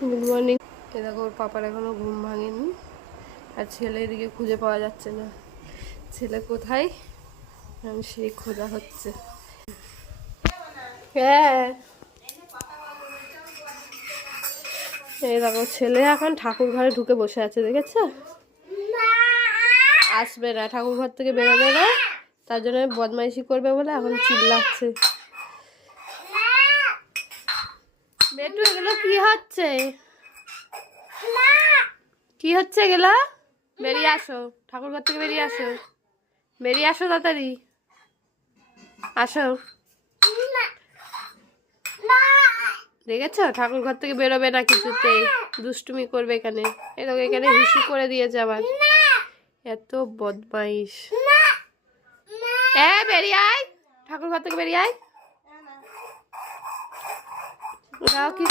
Good morning. এ দেখো ওর পাপার এখনো ঘুম ভাঙেনি, আর ছেলে এদিকে খুঁজে পাওয়া যাচ্ছে না। ছেলে কোথায় সেই খোঁজা হচ্ছে। হ্যাঁ, এই দেখো ছেলে এখন ঠাকুর ঘরে ঢুকে বসে আছে, দেখেছো? আসবে না, ঠাকুর ঘর থেকে বেরোবে না, তার জন্য বদমাইশি করবে বলে এখন চিল্লাচ্ছে। বেটু, এগুলো কি হচ্ছে? কি হচ্ছে এগুলো? বেরিয়ে আসো, ঠাকুর ঘর থেকে বেরিয়ে আসো, বেরিয়ে আসো তাড়াতাড়ি আসো। দেখেছো, ঠাকুর ঘর থেকে বেরোবে না, কিছুতে দুষ্টুমি করবে এখানে। এই দেখো এখানে হিসু করে দিয়েছে আবার, এত বদমাইশ। বেরিয়ে আয়, ঠাকুর ঘর থেকে বেরিয়ে আয়। ওরাও কি